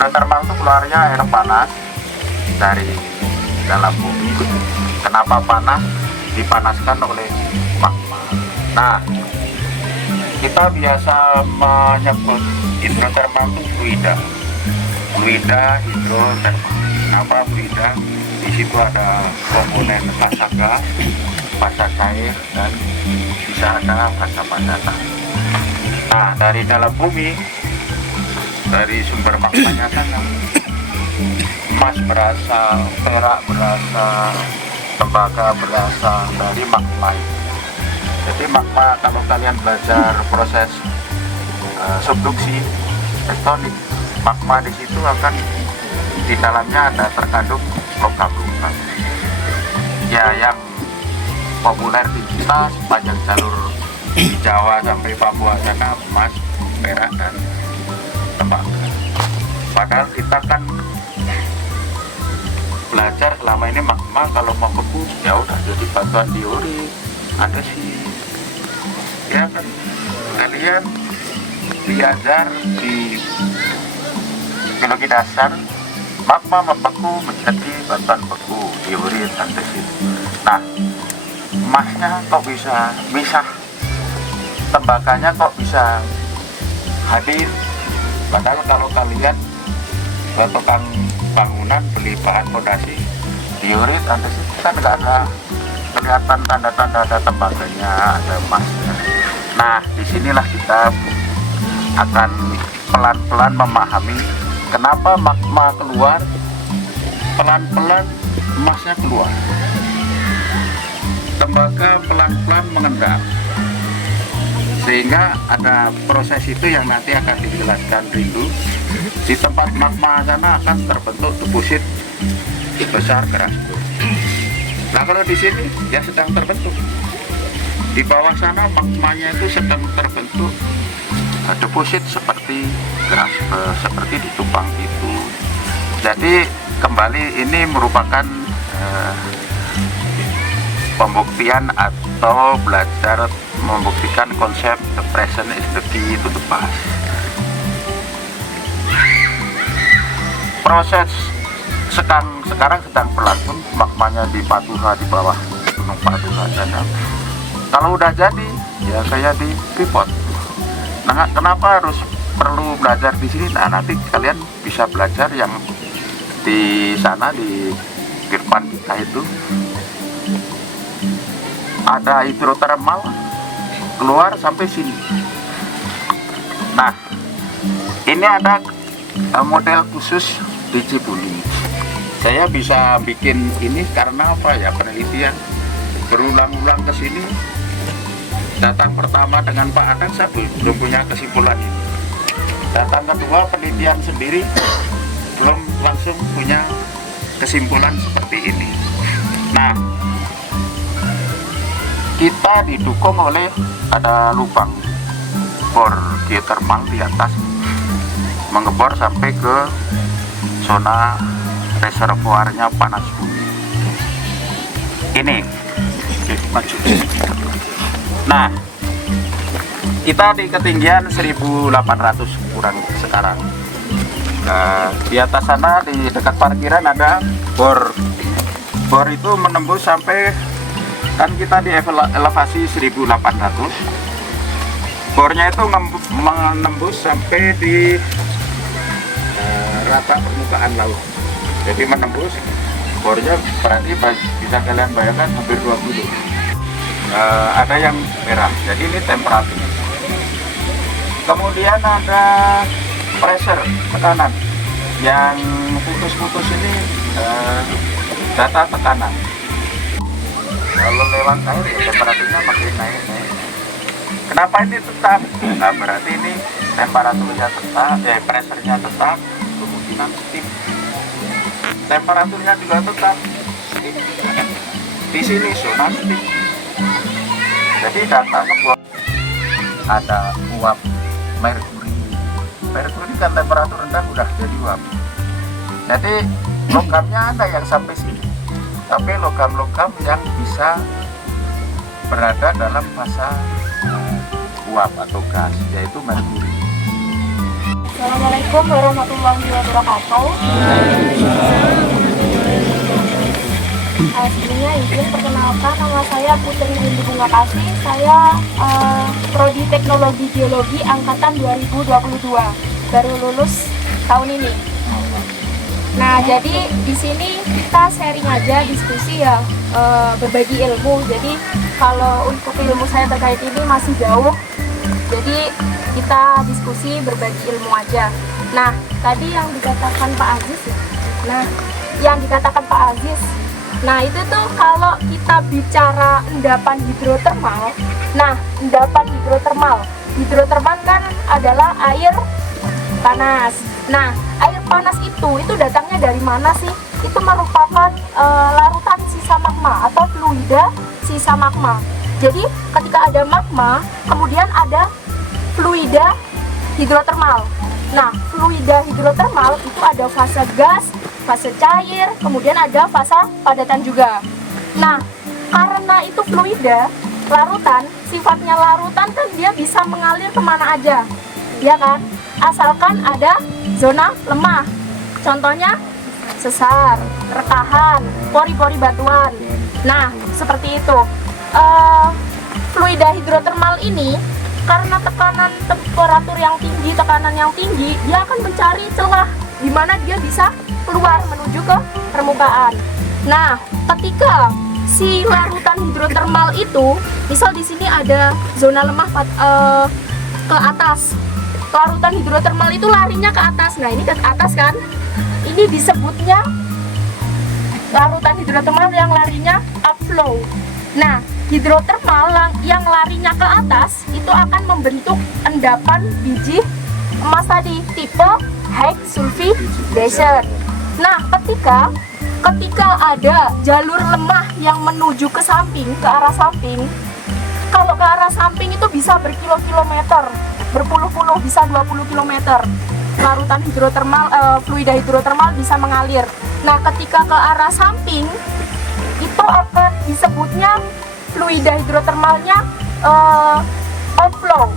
Hidrotermal itu keluarnya air panas dari dalam bumi. Kenapa panas? Dipanaskan oleh magma. Nah, kita biasa menyebut hidrotermal itu fluida hidrotermal. Kenapa fluida? Di situ ada komponen fasa gas, fasa cair, dan bisa ada fasa padat. Nah, dari dalam bumi, dari sumber magmanya sana, emas berasal, perak berasal, tembaga berasal dari magma. Jadi magma, kalau kalian belajar proses subduksi tektonik, magma di situ akan di dalamnya ada terkandung logam-logam. Ya, yang populer di kita sepanjang jalur di Jawa sampai Papua sana emas, perak, dan tembaga. Padahal kita kan belajar selama ini magma kalau membeku ya udah jadi batuan diorit, ada sih. Ya kan, kalian belajar di geologi dasar, magma membeku menjadi batuan beku, diorit, andesit. Nah, emasnya kok bisa, tembaganya kok bisa hadir. Padahal kalau kalian tukang bangunan beli bahan fondasi, diorit, andesit, kan nggak ada kelihatan tanda-tanda ada tembaganya, ada emasnya. Nah, disinilah kita akan pelan-pelan memahami kenapa magma keluar, pelan-pelan emasnya keluar. Tembaga pelan-pelan mengendap. Sehingga ada proses itu yang nanti akan dijelaskan Rindu. Di tempat magma sana akan terbentuk deposit besar keras. Nah, kalau di sini ya sedang terbentuk. Di bawah sana magmanya itu sedang terbentuk deposit seperti graspe, seperti di Tumpang itu. Jadi kembali ini merupakan pembuktian atau belajar membuktikan konsep the present is the key to the past. Proses sekarang sedang berlangsung, magmanya di Patuha, di bawah Gunung Patuha sana. Kalau udah jadi ya kayak di Freeport. Nah, kenapa harus perlu belajar di sini? Nah, nanti kalian bisa belajar yang di sana di depan kita itu ada hidrotermal keluar sampai sini. Nah, ini ada model khusus di Cibuli. Saya bisa bikin ini karena apa ya, penelitian berulang-ulang ke sini. Datang pertama dengan Pak Adang saya belum punya kesimpulan ini. Datang kedua penelitian sendiri belum langsung punya kesimpulan seperti ini. Nah, kita didukung oleh ada lubang bor geothermal di atas mengebor sampai ke zona reservoirnya panas bumi. Ini maju. Nah, kita di ketinggian 1800 kurang sekarang. Di atas sana di dekat parkiran ada bor. Bor itu menembus sampai, kan kita di elevasi 1800. Bornya itu menembus sampai di rata permukaan laut. Jadi menembus bornya berarti bisa kalian bayangkan hampir 20. Ada yang merah, jadi ini temperaturnya. Kemudian ada pressure, tekanan. Yang putus-putus ini data tekanan. Kalau lewat air ya temperaturnya makin naik. Kenapa ini tetap? Nah, berarti ini temperaturnya tetap, pressure-nya tetap, kemungkinan steam. Temperaturnya juga tetap, steam. Di sini zona steam. Jadi datanya buat ada uap merkuri. Merkuri kan temperatur rendah udah jadi uap. Jadi logamnya ada yang sampai sini. Tapi logam-logam yang bisa berada dalam fase uap atau gas, yaitu merkuri. Assalamualaikum warahmatullahi wabarakatuh. Sebelumnya izin perkenalkan, nama saya Putri Windy Bunga Kasih. Saya Prodi Teknologi Geologi angkatan 2022, baru lulus tahun ini. Nah, jadi di sini kita sharing aja, diskusi ya, berbagi ilmu. Jadi kalau untuk ilmu saya terkait ini masih jauh. Jadi kita diskusi, berbagi ilmu aja. Nah, tadi yang dikatakan Pak Aziz ya. Nah, yang dikatakan Pak Aziz. Nah, itu tuh kalau kita bicara endapan hidrotermal. Nah, endapan hidrotermal kan adalah air panas. Nah, air panas itu datangnya dari mana sih? Itu merupakan larutan sisa magma atau fluida sisa magma. Jadi ketika ada magma, kemudian ada fluida hidrotermal. Nah, fluida hidrotermal itu ada fase gas, fase cair, kemudian ada fase padatan juga. Nah, karena itu fluida, larutan, sifatnya larutan kan dia bisa mengalir kemana aja, ya kan? Asalkan ada zona lemah. Contohnya sesar, rekahan, pori-pori batuan. Nah, seperti itu. Fluida hidrotermal ini karena tekanan temperatur yang tinggi, tekanan yang tinggi, dia akan mencari celah di mana dia bisa keluar menuju ke permukaan. Nah, ketika si larutan hidrotermal itu, misal di sini ada zona lemah ke atas, larutan hidrotermal itu larinya ke atas. Nah, ini ke atas kan? Ini disebutnya larutan hidrotermal yang larinya upflow. Nah, hidrotermal yang larinya ke atas itu akan membentuk endapan biji emas tadi, tipe high sulfidation. Nah, ketika ada jalur lemah yang menuju ke samping, ke arah samping, kalau ke arah samping itu bisa berkilo-kilometer, berpuluh-puluh, bisa 20 km. Larutan hidrotermal, fluida hidrotermal bisa mengalir. Nah, ketika ke arah samping itu akan disebutnya fluida hidrotermalnya outflow.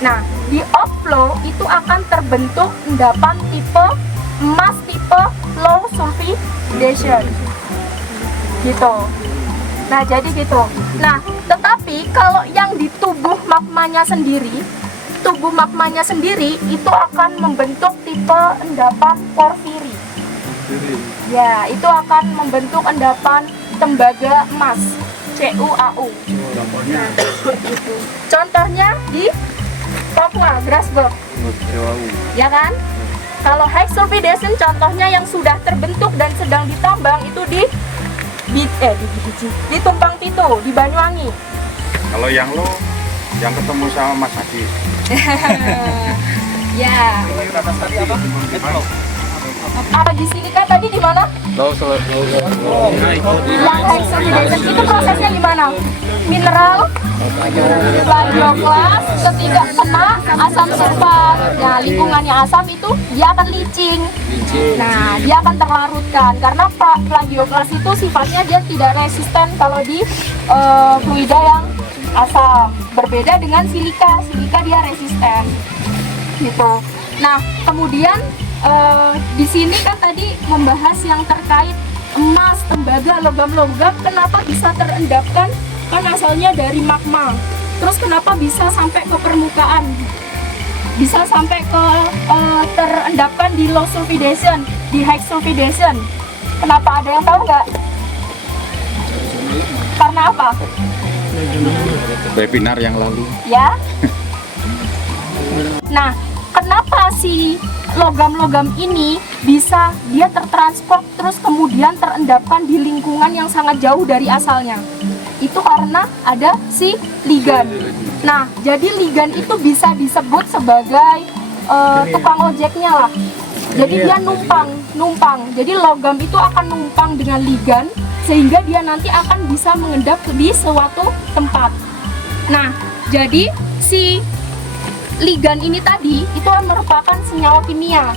Nah, di outflow itu akan terbentuk endapan tipe emas, tipe low sulfidation gitu. Nah, jadi gitu. Nah, tetapi kalau yang di tubuh magmanya sendiri itu akan membentuk tipe endapan porfiri. Ya, itu akan membentuk endapan tembaga emas, CuAu. Nah, contohnya di Papua, Grasberg. Ya kan? Kalau high sulfidation contohnya yang sudah terbentuk dan sedang ditambang itu di Tumpang Pitu, di Banyuwangi. Kalau yang ketemu sama Mas Adi. Ya. Apa di silika tadi di mana? Yang high sulfidation itu prosesnya di mana? Mineral, plagioklas, ketika kena asam sulfat. Nah, lingkungannya asam itu dia akan licin. Nah, dia akan terlarutkan karena plagioklas itu sifatnya dia tidak resisten kalau di fluida yang asam. Berbeda dengan silika dia resisten. Gitu. Nah, kemudian di sini kan tadi membahas yang terkait emas, tembaga, logam-logam, kenapa bisa terendapkan? Kan asalnya dari magma. Terus kenapa bisa sampai ke permukaan? Bisa sampai ke terendapkan di low sulfidation, di high sulfidation. Kenapa, ada yang tahu nggak? Karena apa? Webinar yang lalu. Ya. Nah, kenapa si logam-logam ini bisa dia tertransport terus kemudian terendapkan di lingkungan yang sangat jauh dari asalnya? Itu karena ada si ligan. Nah, jadi ligan itu bisa disebut sebagai tukang ojeknya lah. Jadi dia numpang. Jadi logam itu akan numpang dengan ligan sehingga dia nanti akan bisa mengendap di suatu tempat. Nah, jadi si ligan ini tadi itu merupakan senyawa kimia.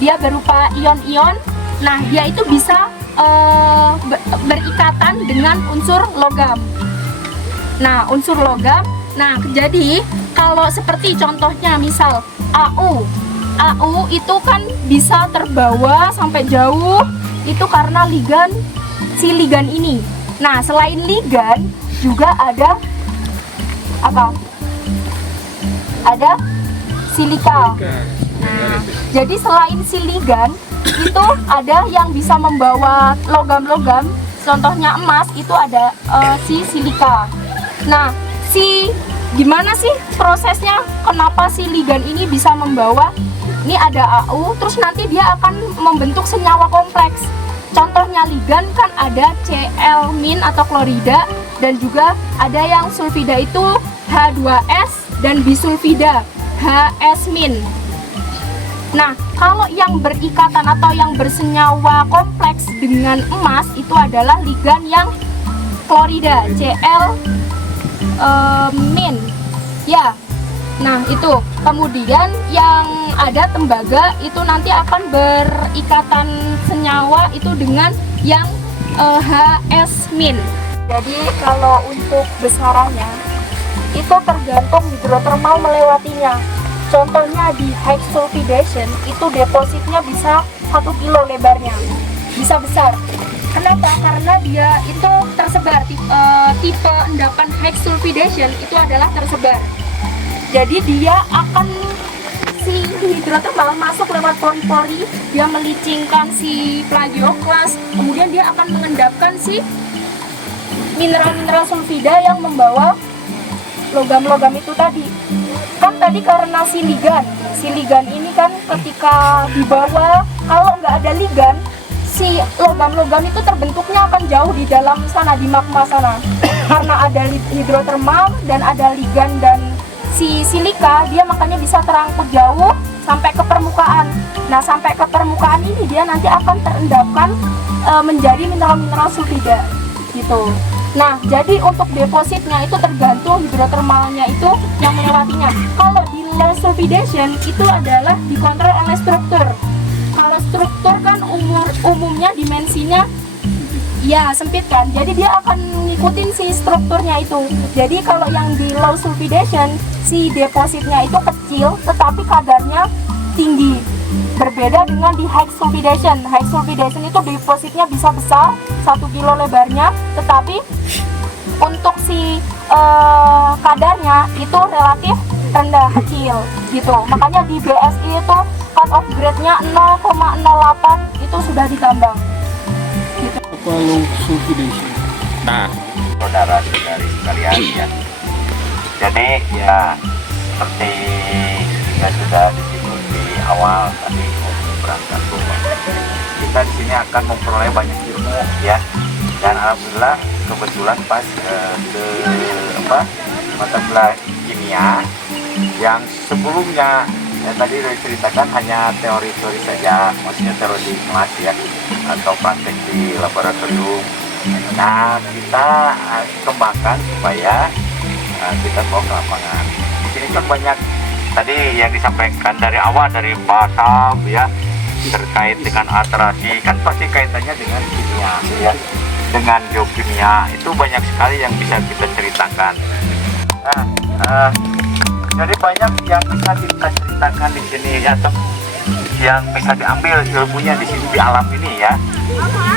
Dia berupa ion-ion. Nah, dia itu bisa berikatan dengan unsur logam. Nah, unsur logam. Nah, jadi kalau seperti contohnya misal AU itu kan bisa terbawa sampai jauh, itu karena si ligan ini. Nah, selain ligan juga ada apa? Ada silika. Nah, jadi selain si ligan itu ada yang bisa membawa logam-logam, contohnya emas, itu ada si silika. Nah, gimana sih prosesnya? Kenapa si ligan ini bisa membawa? Ini ada AU, terus nanti dia akan membentuk senyawa kompleks. Contohnya ligan kan ada Cl- atau klorida, dan juga ada yang sulfida itu H2S dan bisulfida HS-. Nah, kalau yang berikatan atau yang bersenyawa kompleks dengan emas itu adalah ligan yang klorida Cl-. Ya. Nah, itu. Kemudian yang ada tembaga itu nanti akan berikatan senyawa itu dengan yang HS-. Jadi kalau untuk besarannya itu tergantung hidrotermal melewatinya. Contohnya di high sulfidation itu depositnya bisa 1 kilo lebarnya, bisa besar. Kenapa? Karena dia itu tersebar, tipe endapan high sulfidation itu adalah tersebar. Jadi dia akan, si hidrotermal masuk lewat pori-pori, dia melicingkan si plagioklas, kemudian dia akan mengendapkan si mineral-mineral sulfida yang membawa logam-logam itu tadi. Kan tadi karena si ligan ini kan ketika dibawa, kalau nggak ada ligan, si logam-logam itu terbentuknya akan jauh di dalam sana, di magma sana. Karena ada hidrotermal dan ada ligan dan si silika, dia makanya bisa terangkut jauh sampai ke permukaan. Nah, sampai ke permukaan ini dia nanti akan terendapkan menjadi mineral-mineral sulfida gitu. Nah, jadi untuk depositnya itu tergantung hidrotermalnya itu yang melewatinya. Kalau di low sulfidation itu adalah dikontrol oleh struktur. Kalau struktur kan umumnya dimensinya ya sempit kan, jadi dia akan ngikutin si strukturnya itu. Jadi kalau yang di low sulfidation, si depositnya itu kecil tetapi kadarnya tinggi. Berbeda dengan di high sulfidation. High sulfidation itu depositnya bisa besar, 1 kilo lebarnya, tetapi untuk si kadarnya itu relatif rendah, kecil gitu. Makanya di BSI itu cut off grade-nya 0,08 itu sudah ditambang gitu. Apa low sulfidation? Nah, saudara-saudari sekalian ya. Jadi ya seperti kita sudah disinggung di awal tadi berangkat rumah. Kita di sini akan memperoleh banyak ilmu ya. Dan alhamdulillah kebetulan pas mata kuliah kimia yang sebelumnya tadi sudah diceritakan hanya teori-teori saja, maksudnya teori di kelas ya, atau praktek di laboratorium. Nah, kita kembangkan supaya kita bawa ke lapangan. Di sini kan banyak tadi yang disampaikan dari awal, dari Pak Sam ya, terkait dengan atrasi, kan pasti kaitannya dengan kimia ya, dengan geokimia, itu banyak sekali yang bisa kita ceritakan. Nah, jadi banyak yang bisa kita ceritakan di sini ya, yang bisa diambil ilmunya di sini di alam ini ya.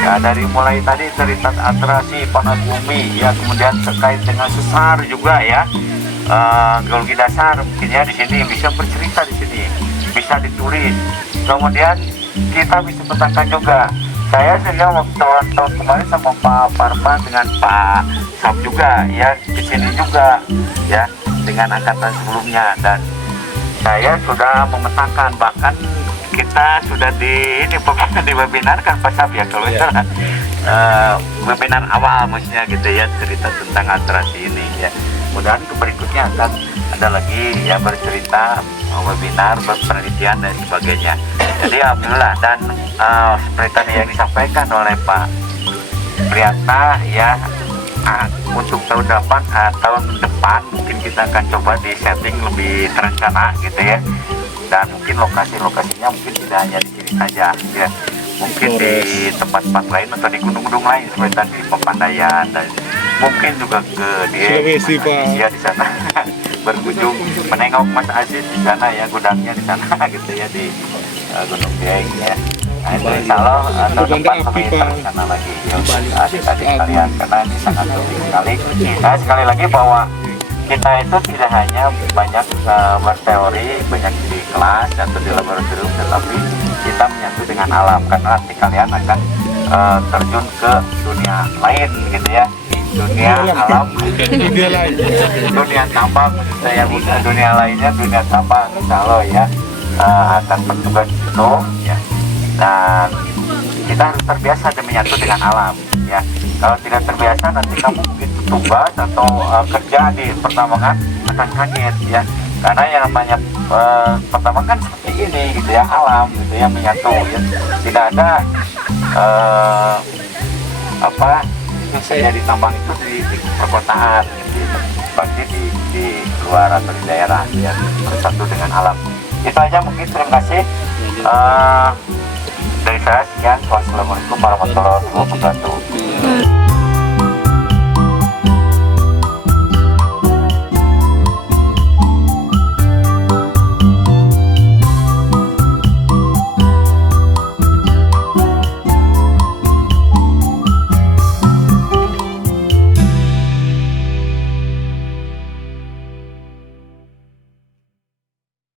Ya, dari mulai tadi cerita atrasi panas bumi ya, kemudian terkait dengan sesar juga ya, geologi dasar mungkin ya, di sini bisa bercerita, di sini bisa ditulis. Kemudian kita bisa petangkan juga. Saya sehingga tahun kemarin sama Pak Parman dengan Pak Sam juga ya, di sini juga ya, dengan angkatan sebelumnya, dan saya sudah memetakan, bahkan kita sudah di webinar kan Pak Sam ya, kalau itu webinar awal maksudnya gitu ya, cerita tentang atrasi ini ya. Mudah-mudahan berikutnya akan ada lagi ya, bercerita webinar, penelitian dan sebagainya. Jadi alhamdulillah, dan seperti tadi yang disampaikan oleh Pak Priyata ya, untuk tahun depan mungkin kita akan coba di setting lebih terencana gitu ya, dan mungkin lokasi-lokasinya mungkin tidak hanya di sini saja ya, mungkin di tempat-tempat lain atau di gunung-gunung lain seperti tadi Pepandayan, dan mungkin juga ke di Sulawesi, Pak. Ya, di sana berkunjung menengok Mas Aziz di sana ya, gudangnya di sana gitu ya, di Gunung Dieng ya. Nah itu insya Allah tahun depan kami sana lagi ya adik-adik sekalian, karena ini sangat penting sekali. Nah sekali lagi bahwa kita itu tidak hanya banyak berteori, banyak di kelas atau di laboratorium, tetapi kita menyatu dengan alam, karena nanti kalian akan terjun ke dunia lain gitu ya, dunia alam, dunia tambang, saya bukan dunia lainnya, dunia tambang insya Allah ya, akan bertugas itu ya. Dan kita harus terbiasa dan menyatu dengan alam ya. Kalau tidak terbiasa nanti kamu begitu tugas atau kerja di pertambangan akan kaget ya, karena yang namanya pertambangan seperti ini gitu ya, alam gitu ya, menyatu ya. Tidak ada apa yang terjadi tambang itu di perkotaan gitu, pasti di luar atau di daerah ya, bersatu dengan alam. Itu aja mungkin, terima kasih. Dari saya sekian, wassalamualaikum warahmatullahi wabarakatuh.